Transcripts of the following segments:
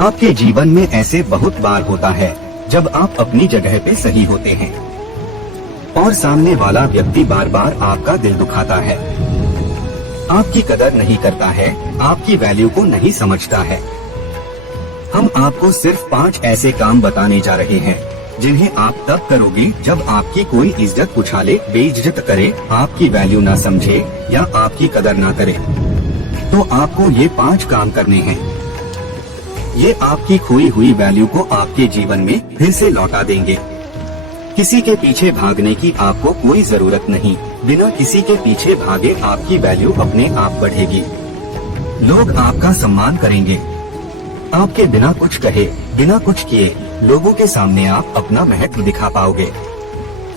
आपके जीवन में ऐसे बहुत बार होता है जब आप अपनी जगह पे सही होते हैं और सामने वाला व्यक्ति बार बार आपका दिल दुखाता है, आपकी कदर नहीं करता है, आपकी वैल्यू को नहीं समझता है। हम आपको सिर्फ 5 ऐसे काम बताने जा रहे हैं जिन्हें आप तब करोगे जब आपकी कोई इज्जत उछाले, बेइज्जत करे, आपकी वैल्यू ना समझे या आपकी कदर ना करे। तो आपको ये 5 काम करने हैं। ये आपकी खोई हुई वैल्यू को आपके जीवन में फिर से लौटा देंगे। किसी के पीछे भागने की आपको कोई जरूरत नहीं। बिना किसी के पीछे भागे आपकी वैल्यू अपने आप बढ़ेगी। लोग आपका सम्मान करेंगे। आपके बिना कुछ कहे, बिना कुछ किए लोगों के सामने आप अपना महत्व दिखा पाओगे।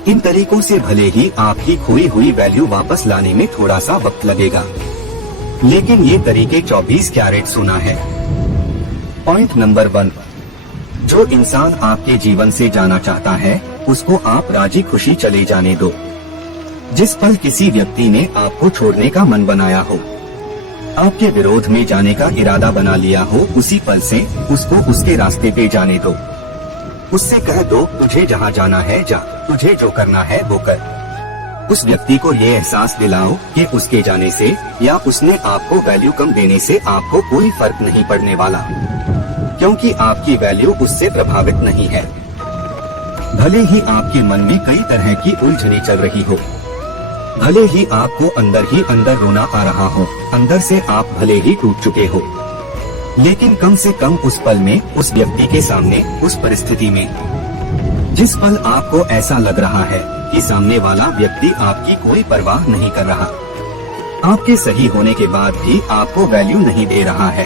इन तरीकों से भले ही आपकी खोई हुई वैल्यू वापस लाने में थोड़ा सा वक्त लगेगा, लेकिन ये तरीके 24 कैरेट सोना है। पॉइंट नंबर 1, जो इंसान आपके जीवन से जाना चाहता है उसको आप राजी खुशी चले जाने दो। जिस पल किसी व्यक्ति ने आपको छोड़ने का मन बनाया हो, आपके विरोध में जाने का इरादा बना लिया हो, उसी पल से उसको उसके रास्ते पे जाने दो। उससे कह दो तुझे जहाँ जाना है जा, तुझे जो करना है वो कर। उस व्यक्ति को ये एहसास दिलाओ कि उसके जाने से या उसने आपको वैल्यू कम देने से आपको कोई फर्क नहीं पड़ने वाला, क्योंकि आपकी वैल्यू उससे प्रभावित नहीं है। भले ही आपके मन में कई तरह की उलझने चल रही हो, भले ही आपको अंदर ही अंदर रोना आ रहा हो, अंदर से आप भले ही टूट चुके हो, लेकिन कम से कम उस पल में, उस व्यक्ति के सामने, उस परिस्थिति में, जिस पल आपको ऐसा लग रहा है कि सामने वाला व्यक्ति आपकी कोई परवाह नहीं कर रहा, आपके सही होने के बाद भी आपको वैल्यू नहीं दे रहा है,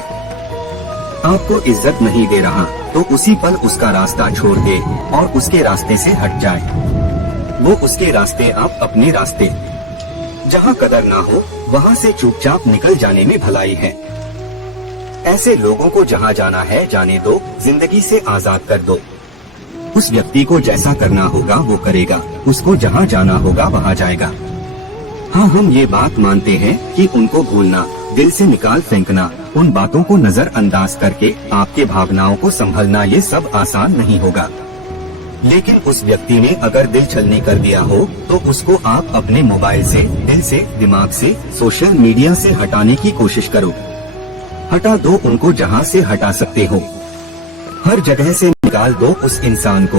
आपको इज्जत नहीं दे रहा, तो उसी पल उसका रास्ता छोड़ दे और उसके रास्ते से हट जाए। वो उसके रास्ते, आप अपने रास्ते। जहाँ कदर ना हो वहाँ से चुपचाप निकल जाने में भलाई है। ऐसे लोगों को जहाँ जाना है जाने दो, जिंदगी से आजाद कर दो। उस व्यक्ति को जैसा करना होगा वो करेगा, उसको जहाँ जाना होगा वहाँ जाएगा। हाँ, हम ये बात मानते हैं कि उनको भूलना, दिल से निकाल फेंकना, उन बातों को नजरअंदाज करके आपके भावनाओं को संभलना, ये सब आसान नहीं होगा। लेकिन उस व्यक्ति ने अगर दिल छलनी कर दिया हो तो उसको आप अपने मोबाइल से, दिल से, दिमाग से, सोशल मीडिया से हटाने की कोशिश करो। हटा दो उनको जहाँ से हटा सकते हो, हर जगह से निकाल दो उस इंसान को।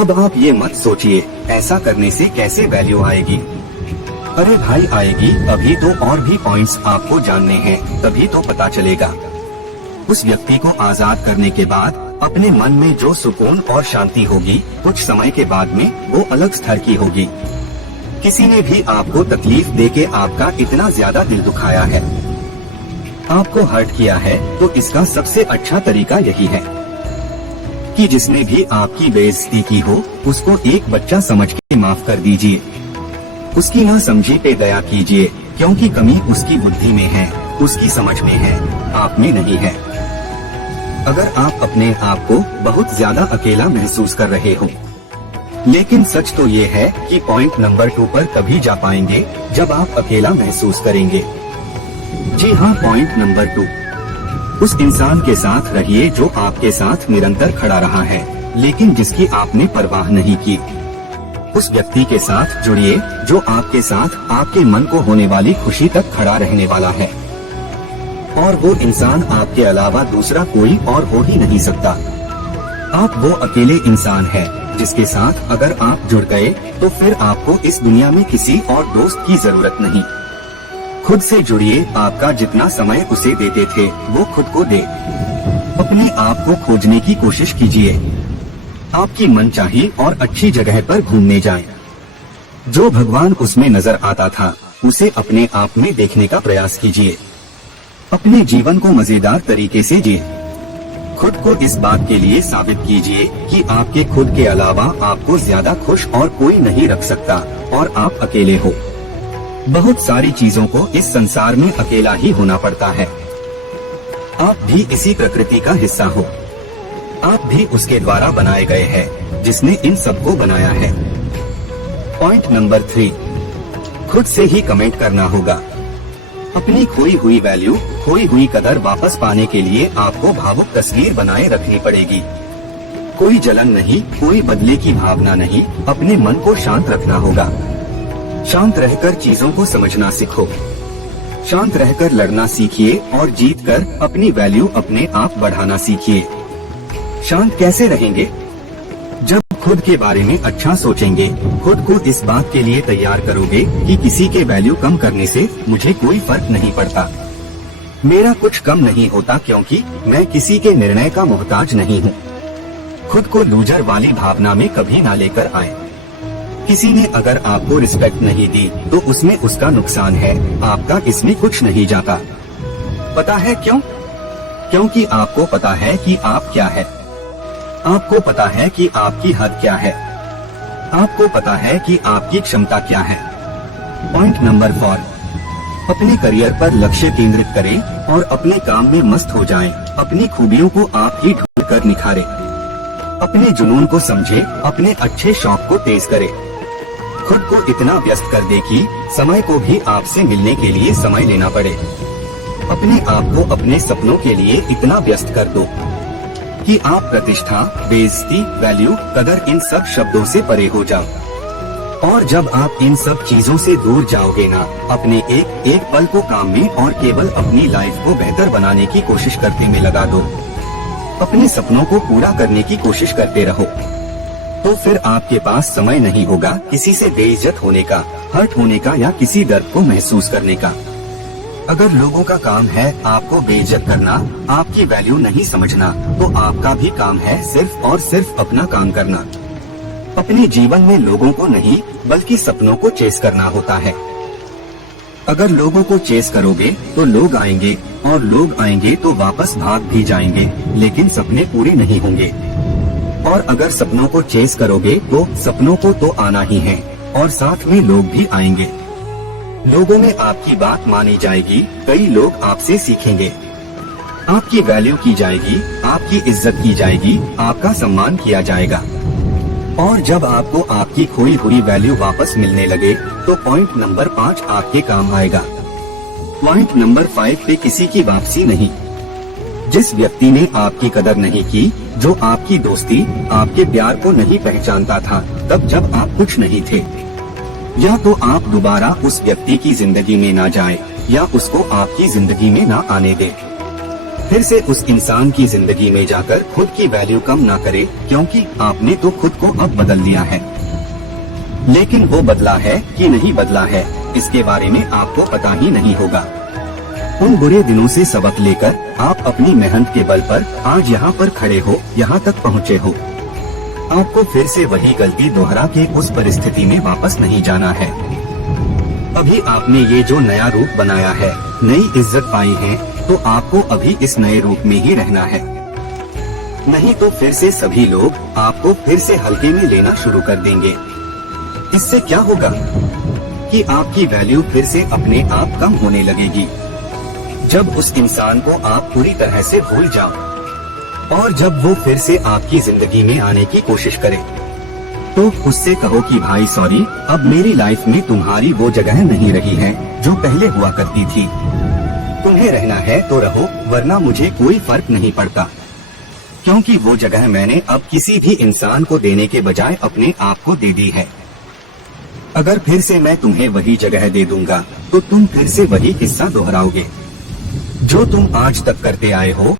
अब आप ये मत सोचिए ऐसा करने से कैसे वैल्यू आएगी। अरे भाई आएगी, अभी तो और भी पॉइंट्स आपको जानने हैं, तभी तो पता चलेगा। उस व्यक्ति को आजाद करने के बाद अपने मन में जो सुकून और शांति होगी, कुछ समय के बाद में वो अलग स्तर की होगी। किसी ने भी आपको तकलीफ देके आपका इतना ज्यादा दिल दुखाया है, आपको हर्ट किया है, तो इसका सबसे अच्छा तरीका यही है कि जिसने भी आपकी बेइज्जती की हो उसको एक बच्चा समझ के माफ कर दीजिए। उसकी ना समझी पे दया कीजिए, क्योंकि कमी उसकी बुद्धि में है, उसकी समझ में है, आप में नहीं है। अगर आप अपने आप को बहुत ज्यादा अकेला महसूस कर रहे हो, लेकिन सच तो ये है कि पॉइंट नंबर 2 पर तभी जा पाएंगे जब आप अकेला महसूस करेंगे। जी हाँ, पॉइंट नंबर 2, उस इंसान के साथ रहिए जो आपके साथ निरंतर खड़ा रहा है, लेकिन जिसकी आपने परवाह नहीं की। उस व्यक्ति के साथ जुड़िए जो आपके साथ आपके मन को होने वाली खुशी तक खड़ा रहने वाला है, और वो इंसान आपके अलावा दूसरा कोई और हो ही नहीं सकता। आप वो अकेले इंसान हैं जिसके साथ अगर आप जुड़ गए तो फिर आपको इस दुनिया में किसी और दोस्त की जरूरत नहीं। खुद से जुड़िए, आपका जितना समय उसे देते थे वो खुद को दे। अपने आप को खोजने की कोशिश कीजिए। आपकी मनचाही और अच्छी जगह पर घूमने जाएं। जो भगवान उसमें नजर आता था उसे अपने आप में देखने का प्रयास कीजिए। अपने जीवन को मजेदार तरीके से जिए। खुद को इस बात के लिए साबित कीजिए कि आपके खुद के अलावा आपको ज्यादा खुश और कोई नहीं रख सकता और आप अकेले हो। बहुत सारी चीजों को इस संसार में अकेला ही होना पड़ता है। आप भी इसी प्रकृति का हिस्सा हो। आप भी उसके द्वारा बनाए गए हैं जिसने इन सबको बनाया है। पॉइंट नंबर 3, खुद से ही कमेंट करना होगा। अपनी खोई हुई वैल्यू, खोई हुई कदर वापस पाने के लिए आपको भावुक तस्वीर बनाए रखनी पड़ेगी। कोई जलन नहीं, कोई बदले की भावना नहीं, अपने मन को शांत रखना होगा। शांत रहकर चीजों को समझना सीखो। शांत रहकर लड़ना सीखिए और जीतकर अपनी वैल्यू अपने आप बढ़ाना सीखिए। शांत कैसे रहेंगे? जब खुद के बारे में अच्छा सोचेंगे, खुद को इस बात के लिए तैयार करोगे कि किसी के वैल्यू कम करने से मुझे कोई फर्क नहीं पड़ता, मेरा कुछ कम नहीं होता क्योंकि मैं किसी के निर्णय का मोहताज नहीं हूँ। खुद को लूजर वाली भावना में कभी ना लेकर आए। किसी ने अगर आपको रिस्पेक्ट नहीं दी तो उसमें उसका नुकसान है, आपका इसमें कुछ नहीं जाता। पता है क्यों? क्योंकि आपको पता है कि आप क्या है। आपको पता है कि आपकी हद क्या है। आपको पता है कि आपकी क्षमता क्या है। पॉइंट नंबर 4, अपने करियर पर लक्ष्य केंद्रित करें और अपने काम में मस्त हो जाएं। अपनी खूबियों को आप ही ढूंढ कर निखारें। अपने जुनून को समझे, अपने अच्छे शौक को तेज करें। खुद को इतना व्यस्त कर दे कि समय को भी आपसे मिलने के लिए समय लेना पड़े। अपने आप को अपने सपनों के लिए इतना व्यस्त कर दो कि आप प्रतिष्ठा, बेइज्जती, वैल्यू, कदर इन सब शब्दों से परे हो जाओ। और जब आप इन सब चीजों से दूर जाओगे ना, अपने एक एक पल को काम में और केवल अपनी लाइफ को बेहतर बनाने की कोशिश करते में लगा दो। अपने सपनों को पूरा करने की कोशिश करते रहो, तो फिर आपके पास समय नहीं होगा किसी से बेइज्जत होने का, हर्ट होने का या किसी दर्द को महसूस करने का। अगर लोगों का काम है आपको बेइज्जत करना, आपकी वैल्यू नहीं समझना, तो आपका भी काम है सिर्फ और सिर्फ अपना काम करना। अपने जीवन में लोगों को नहीं बल्कि सपनों को चेस करना होता है। अगर लोगों को चेस करोगे तो लोग आएंगे और लोग आएंगे तो वापस भाग भी जाएंगे, लेकिन सपने पूरे नहीं होंगे। और अगर सपनों को चेस करोगे तो सपनों को तो आना ही है और साथ में लोग भी आएंगे। लोगों में आपकी बात मानी जाएगी, कई लोग आपसे सीखेंगे, आपकी वैल्यू की जाएगी, आपकी इज्जत की जाएगी, आपका सम्मान किया जाएगा। और जब आपको आपकी खोई हुई वैल्यू वापस मिलने लगे तो पॉइंट नंबर 5 आपके काम आएगा। पॉइंट नंबर 5 पे किसी की वापसी नहीं। जिस व्यक्ति ने आपकी कदर नहीं की, जो आपकी दोस्ती, आपके प्यार को नहीं पहचानता था तब जब आप कुछ नहीं थे, या तो आप दोबारा उस व्यक्ति की जिंदगी में ना जाए या उसको आपकी जिंदगी में ना आने दे। फिर से उस इंसान की जिंदगी में जाकर खुद की वैल्यू कम ना करे, क्योंकि आपने तो खुद को अब बदल लिया है। लेकिन वो बदला है कि नहीं बदला है, इसके बारे में आपको पता ही नहीं होगा। उन बुरे दिनों से सबक लेकर आप अपनी मेहनत के बल पर आज यहाँ पर खड़े हो, यहाँ तक पहुँचे हो। आपको फिर से वही गलती दोहरा के उस परिस्थिति में वापस नहीं जाना है। अभी आपने ये जो नया रूप बनाया है, नई इज्जत पाई है, तो आपको अभी इस नए रूप में ही रहना है। नहीं तो फिर से सभी लोग आपको फिर से हल्के में लेना शुरू कर देंगे। इससे क्या होगा कि आपकी वैल्यू फिर से अपने आप कम होने लगेगी। जब उस इंसान को आप पूरी तरह से भूल जाओ और जब वो फिर से आपकी जिंदगी में आने की कोशिश करे, तो उससे कहो कि भाई सॉरी, अब मेरी लाइफ में तुम्हारी वो जगह नहीं रही है जो पहले हुआ करती थी। तुम्हें रहना है तो रहो, वरना मुझे कोई फर्क नहीं पड़ता, क्योंकि वो जगह मैंने अब किसी भी इंसान को देने के बजाय अपने आप को दे दी है। अगर फिर से मैं तुम्हें वही जगह दे दूंगा तो तुम फिर से वही किस्सा दोहराओगे जो तुम आज तक करते आए हो।